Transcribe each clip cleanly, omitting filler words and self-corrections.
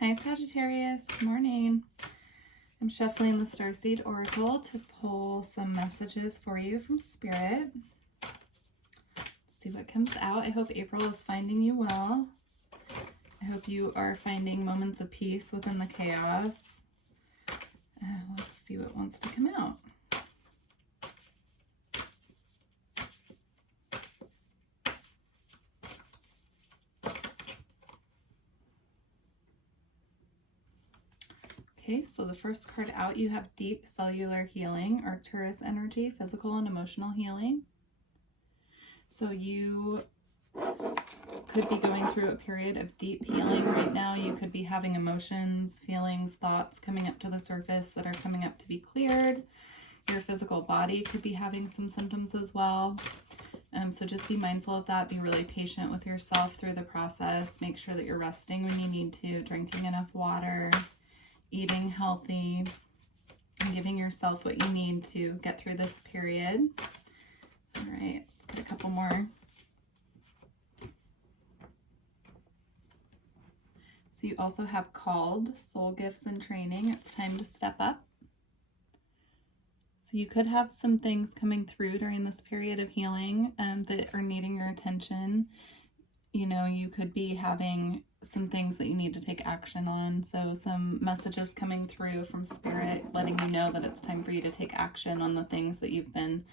Hi Sagittarius, good morning. I'm shuffling the Starseed Oracle to pull some messages for you from Spirit. Let's see what comes out. I hope April is finding you well. I hope you are finding moments of peace within the chaos. Let's see what wants to come out. Okay, so the first card out, you have deep cellular healing, Arcturus energy, physical and emotional healing. So you could be going through a period of deep healing right now. You could be having emotions, feelings, thoughts coming up to the surface that are coming up to be cleared. Your physical body could be having some symptoms as well. So just be mindful of that. Be really patient with yourself through the process. Make sure that you're resting when you need to, drinking enough water, eating healthy, and giving yourself what you need to get through this period. All right, let's get a couple more. So you also have called, soul gifts and training. It's time to step up. So you could have some things coming through during this period of healing that are needing your attention. You know, you could be having some things that you need to take action on. So some messages coming through from Spirit letting you know that it's time for you to take action on the things that you've been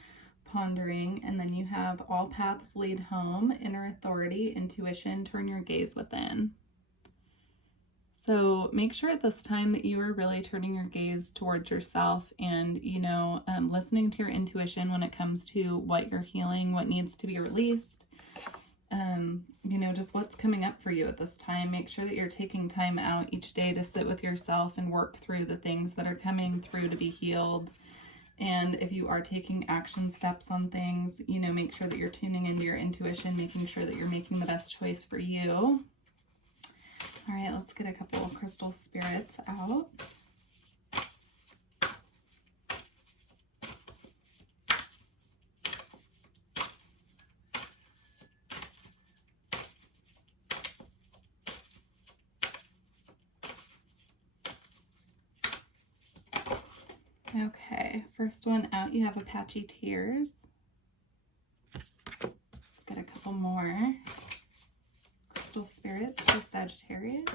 pondering. And then you have all paths lead home, inner authority, intuition, turn your gaze within. So make sure at this time that you are really turning your gaze towards yourself and, listening to your intuition when it comes to what you're healing, what needs to be released, just what's coming up for you at this time. Make sure that you're taking time out each day to sit with yourself and work through the things that are coming through to be healed. And if you are taking action steps on things, make sure that you're tuning into your intuition, making sure that you're making the best choice for you. All right, let's get a couple of crystal spirits out. Okay, first one out, you have Apache Tears. Let's get a couple more crystal spirits for Sagittarius.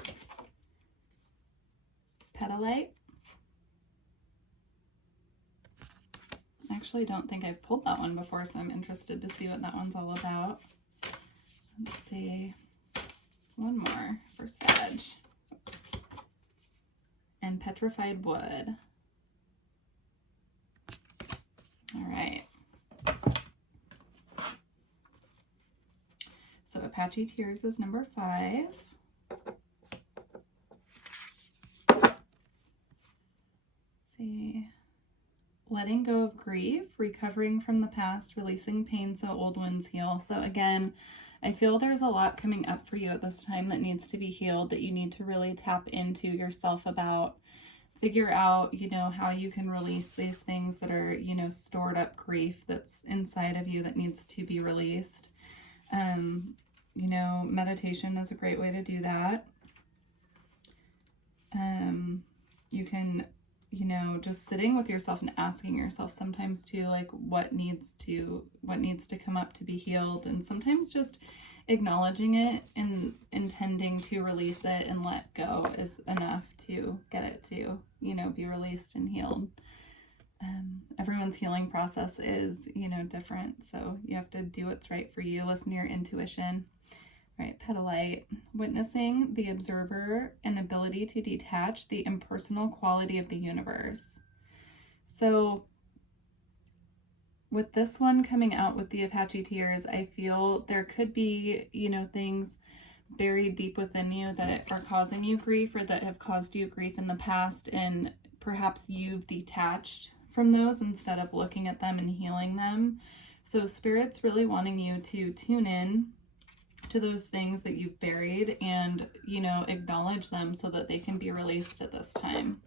Petalite. I actually don't think I've pulled that one before, so I'm interested to see what that one's all about. Let's see. One more for Sag. And Petrified Wood. All right. So Apache Tears is number 5. Let's see. Letting go of grief, recovering from the past, releasing pain so old wounds heal. So again, I feel there's a lot coming up for you at this time that needs to be healed, that you need to really tap into yourself about. Figure out, how you can release these things that are, stored up grief that's inside of you that needs to be released. Meditation is a great way to do that. You can, just sitting with yourself and asking yourself sometimes too, like what needs to come up to be healed, and sometimes just acknowledging it and intending to release it and let go is enough to get it to, be released and healed. Everyone's healing process is, different. So you have to do what's right for you. Listen to your intuition. All right, Petalite. Witnessing the observer and ability to detach the impersonal quality of the universe. So with this one coming out with the Apache Tears, I feel there could be, things buried deep within you that are causing you grief or that have caused you grief in the past, and perhaps you've detached from those instead of looking at them and healing them. So Spirit's really wanting you to tune in to those things that you've buried and, acknowledge them so that they can be released at this time.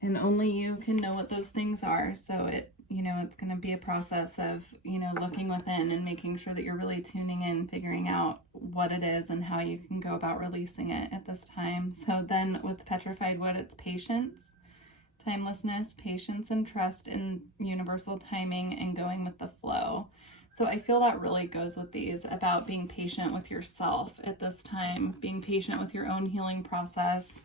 And only you can know what those things are. So you know, it's going to be a process of, you know, looking within and making sure that you're really tuning in, figuring out what it is and how you can go about releasing it at this time. So then with Petrified Wood, it's patience, timelessness, patience and trust in universal timing, and going with the flow. So I feel that really goes with these, about being patient with yourself at this time, being patient with your own healing process.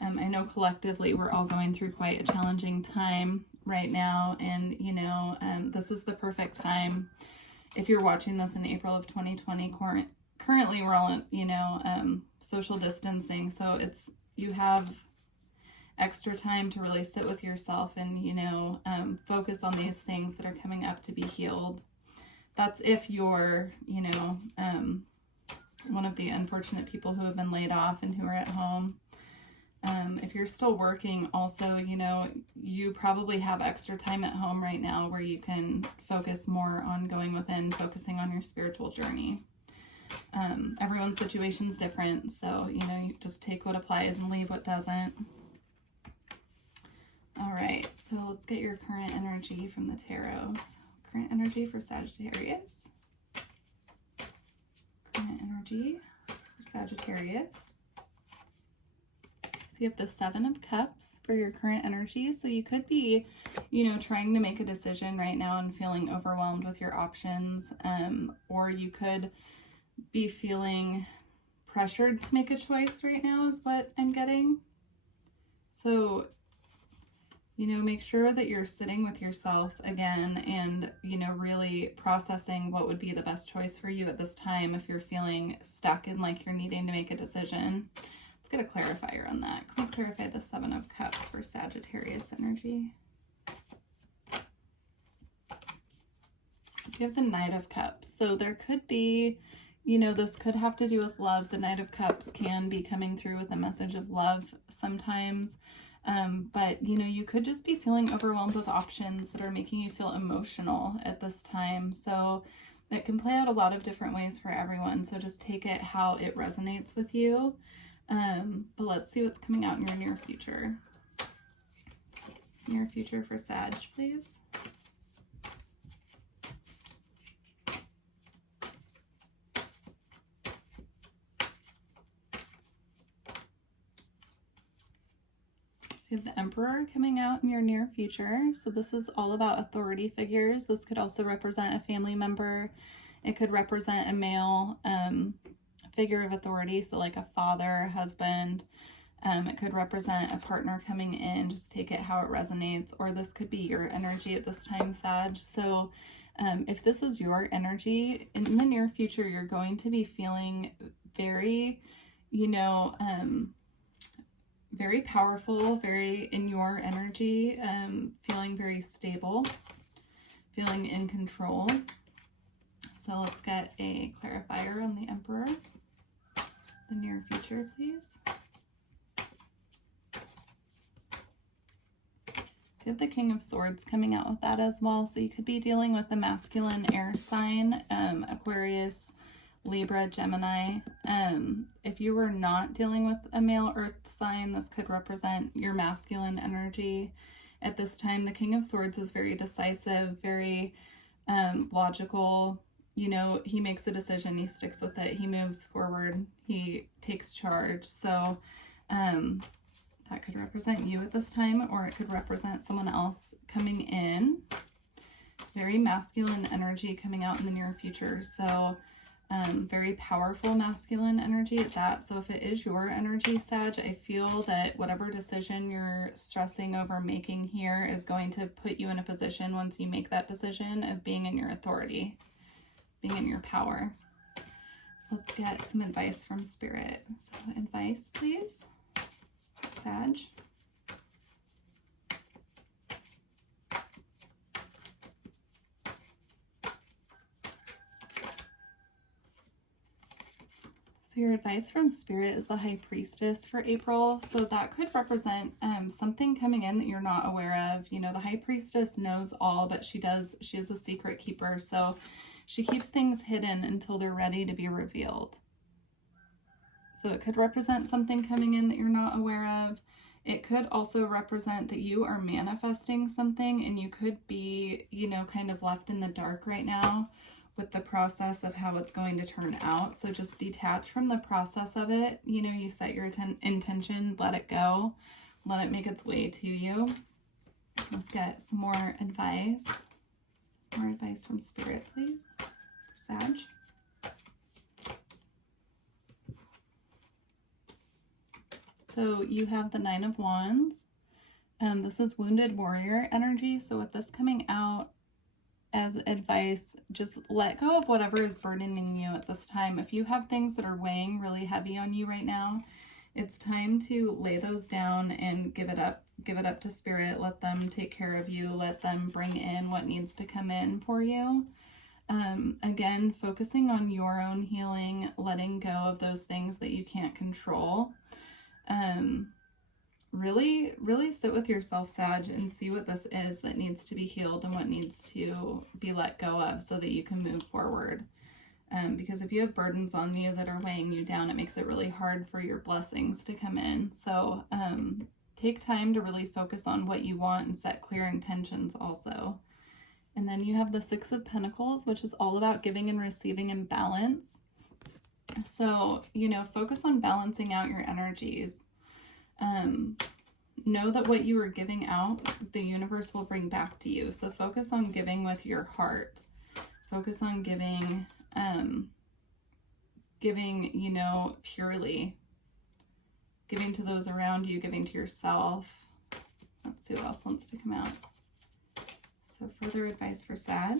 I know collectively we're all going through quite a challenging time right now, and you know, this is the perfect time. If you're watching this in April of 2020, currently we're all, you know, social distancing, so you have extra time to really sit with yourself and, you know, focus on these things that are coming up to be healed. That's if you're, you know, one of the unfortunate people who have been laid off and who are at home. If you're still working also, you know, you probably have extra time at home right now where you can focus more on going within, focusing on your spiritual journey. Everyone's situation is different, so, you know, you just take what applies and leave what doesn't. All right, so let's get your current energy from the tarot. Current energy for Sagittarius. Current energy for Sagittarius. So you have the Seven of Cups for your current energy. So you could be, you know, trying to make a decision right now and feeling overwhelmed with your options. Or you could be feeling pressured to make a choice right now is what I'm getting. So, you know, make sure that you're sitting with yourself again and, you know, really processing what would be the best choice for you at this time if you're feeling stuck and like you're needing to make a decision. Let's get a clarifier on that. Can we clarify the Seven of Cups for Sagittarius energy? So you have the Knight of Cups. So there could be, you know, this could have to do with love. The Knight of Cups can be coming through with a message of love sometimes. But, you know, you could just be feeling overwhelmed with options that are making you feel emotional at this time. So it can play out a lot of different ways for everyone. So just take it how it resonates with you. But let's see what's coming out in your near future. Near future for Sag, please. So you have the Emperor coming out in your near future. So this is all about authority figures. This could also represent a family member. It could represent a male figure of authority, so like a father, husband. It could represent a partner coming in. Just take it how it resonates. Or this could be your energy at this time, Sag. So if this is your energy, in the near future, you're going to be feeling very, you know, very powerful, very in your energy, feeling very stable, feeling in control. So let's get a clarifier on the Emperor. The near future, please. So you have the King of Swords coming out with that as well. So you could be dealing with a masculine air sign, Aquarius, Libra, Gemini. If you were not dealing with a male earth sign, this could represent your masculine energy at this time. The King of Swords is very decisive, very logical. You know, he makes a decision, he sticks with it, he moves forward, he takes charge. So that could represent you at this time, or it could represent someone else coming in. Very masculine energy coming out in the near future. So very powerful masculine energy at that. So if it is your energy, Sag, I feel that whatever decision you're stressing over making here is going to put you in a position, once you make that decision, of being in your authority, being in your power. So let's get some advice from Spirit. So advice, please, for Sag. So your advice from Spirit is the High Priestess for April. So that could represent something coming in that you're not aware of. You know, the High Priestess knows all, but she is a secret keeper. So she keeps things hidden until they're ready to be revealed. So it could represent something coming in that you're not aware of. It could also represent that you are manifesting something and you could be, you know, kind of left in the dark right now with the process of how it's going to turn out. So just detach from the process of it. You know, you set your intention, let it go, let it make its way to you. Let's get some more advice. Some more advice from Spirit, please, for Sag. So you have the Nine of Wands. This is wounded warrior energy. So with this coming out as advice, just let go of whatever is burdening you at this time. If you have things that are weighing really heavy on you right now, it's time to lay those down and give it up. Give it up to Spirit. Let them take care of you. Let them bring in what needs to come in for you. Again, focusing on your own healing, letting go of those things that you can't control. Really sit with yourself, Sag, and see what this is that needs to be healed and what needs to be let go of so that you can move forward. Because if you have burdens on you that are weighing you down, it makes it really hard for your blessings to come in. So take time to really focus on what you want and set clear intentions also. And then you have the Six of Pentacles, which is all about giving and receiving in balance. So, you know, focus on balancing out your energies. Know that what you are giving out, the universe will bring back to you. So focus on giving with your heart. Focus on giving, you know, purely. Giving to those around you, giving to yourself. Let's see what else wants to come out. So further advice for Sag.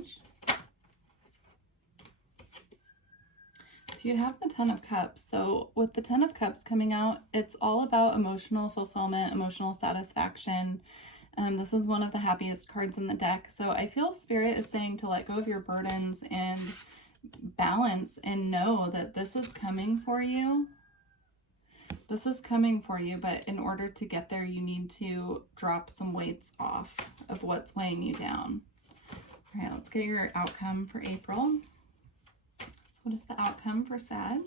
So you have the Ten of Cups. So with the Ten of Cups coming out, it's all about emotional fulfillment, emotional satisfaction. This is one of the happiest cards in the deck. So I feel Spirit is saying to let go of your burdens and balance and know that this is coming for you. This is coming for you, but in order to get there, you need to drop some weights off of what's weighing you down. All right, let's get your outcome for April. So what is the outcome for Sag?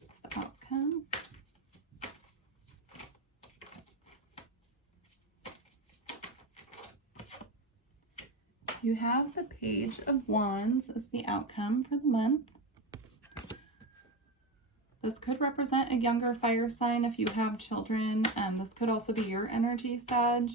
What's the outcome? So you have the Page of Wands as the outcome for the month. This could represent a younger fire sign if you have children. This could also be your energy, Sag.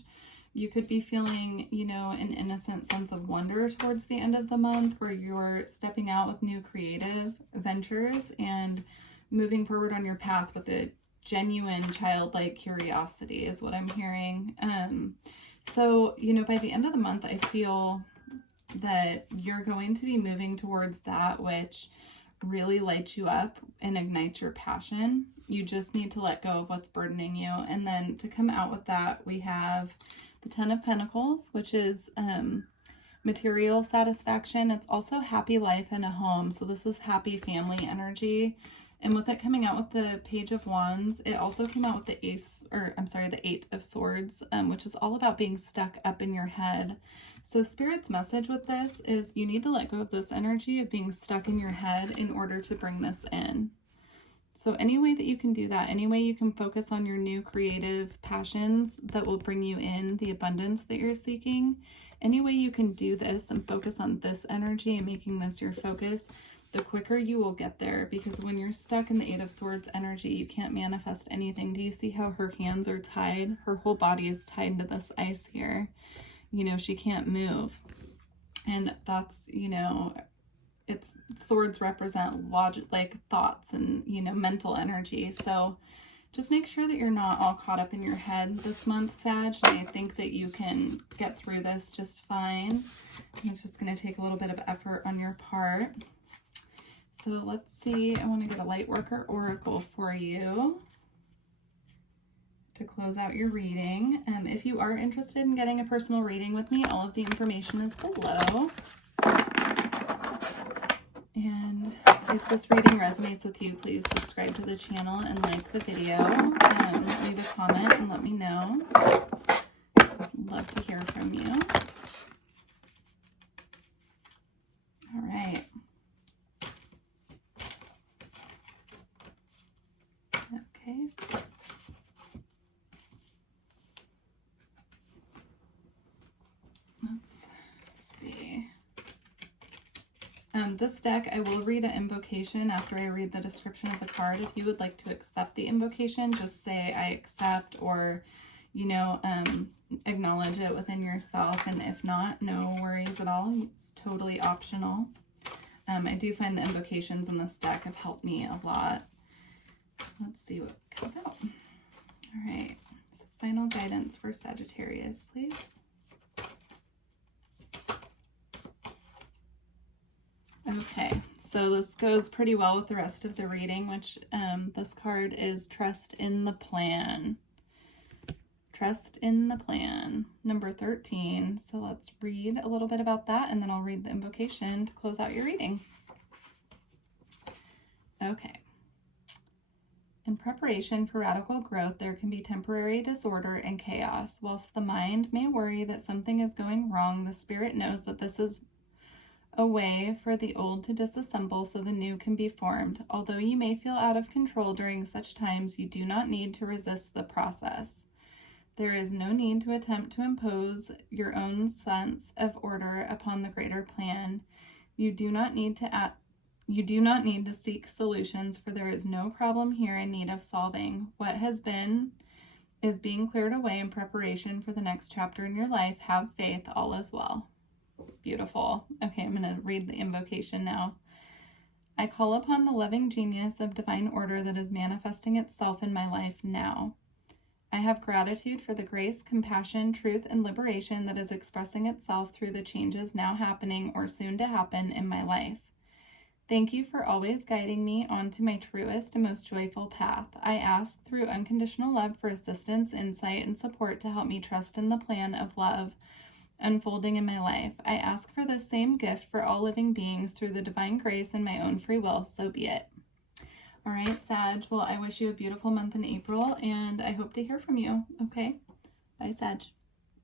You could be feeling, you know, an innocent sense of wonder towards the end of the month where you're stepping out with new creative ventures and moving forward on your path with a genuine childlike curiosity is what I'm hearing. So, you know, by the end of the month, I feel that you're going to be moving towards that which really lights you up and ignites your passion. You just need to let go of what's burdening you. And then to come out with that, we have the Ten of Pentacles, which is material satisfaction. It's also happy life and a home. So this is happy family energy. And with it coming out with the Page of Wands, it also came out with the the Eight of Swords, which is all about being stuck up in your head. So Spirit's message with this is you need to let go of this energy of being stuck in your head in order to bring this in. So any way that you can do that, any way you can focus on your new creative passions that will bring you in the abundance that you're seeking, any way you can do this and focus on this energy and making this your focus, the quicker you will get there. Because when you're stuck in the Eight of Swords energy, you can't manifest anything. Do you see how her hands are tied? Her whole body is tied to this ice here. You know, she can't move. And that's, you know, it's swords represent logic, like thoughts and, you know, mental energy. So just make sure that you're not all caught up in your head this month, Sag. And I think that you can get through this just fine. And it's just going to take a little bit of effort on your part. So let's see. I want to get a Lightworker Oracle for you to close out your reading. If you are interested in getting a personal reading with me, all of the information is below. And if this reading resonates with you, please subscribe to the channel and like the video. Leave a comment and let me know. I'd love to hear from you. All right. This deck, I will read an invocation after I read the description of the card. If you would like to accept the invocation, just say I accept, or, you know, acknowledge it within yourself. And if not, no worries at all. It's totally optional. I do find the invocations in this deck have helped me a lot. Let's see what comes out. All right. So final guidance for Sagittarius, please. Okay, so this goes pretty well with the rest of the reading, which this card is Trust in the Plan. Trust in the Plan, number 13. So let's read a little bit about that, and then I'll read the invocation to close out your reading. Okay. In preparation for radical growth, there can be temporary disorder and chaos. Whilst the mind may worry that something is going wrong, the spirit knows that this is a way for the old to disassemble so the new can be formed. Although you may feel out of control during such times, you do not need to resist the process. There is no need to attempt to impose your own sense of order upon the greater plan. You do not need to seek solutions, for there is no problem here in need of solving. What has been is being cleared away in preparation for the next chapter in your life. Have faith, all is well. Beautiful. Okay, I'm going to read the invocation now. I call upon the loving genius of divine order that is manifesting itself in my life now. I have gratitude for the grace, compassion, truth, and liberation that is expressing itself through the changes now happening or soon to happen in my life. Thank you for always guiding me onto my truest and most joyful path. I ask through unconditional love for assistance, insight, and support to help me trust in the plan of love unfolding in my life. I ask for the same gift for all living beings through the divine grace and my own free will, so be it. All right, Sag. Well, I wish you a beautiful month in April, and I hope to hear from you. Okay? Bye, Sag.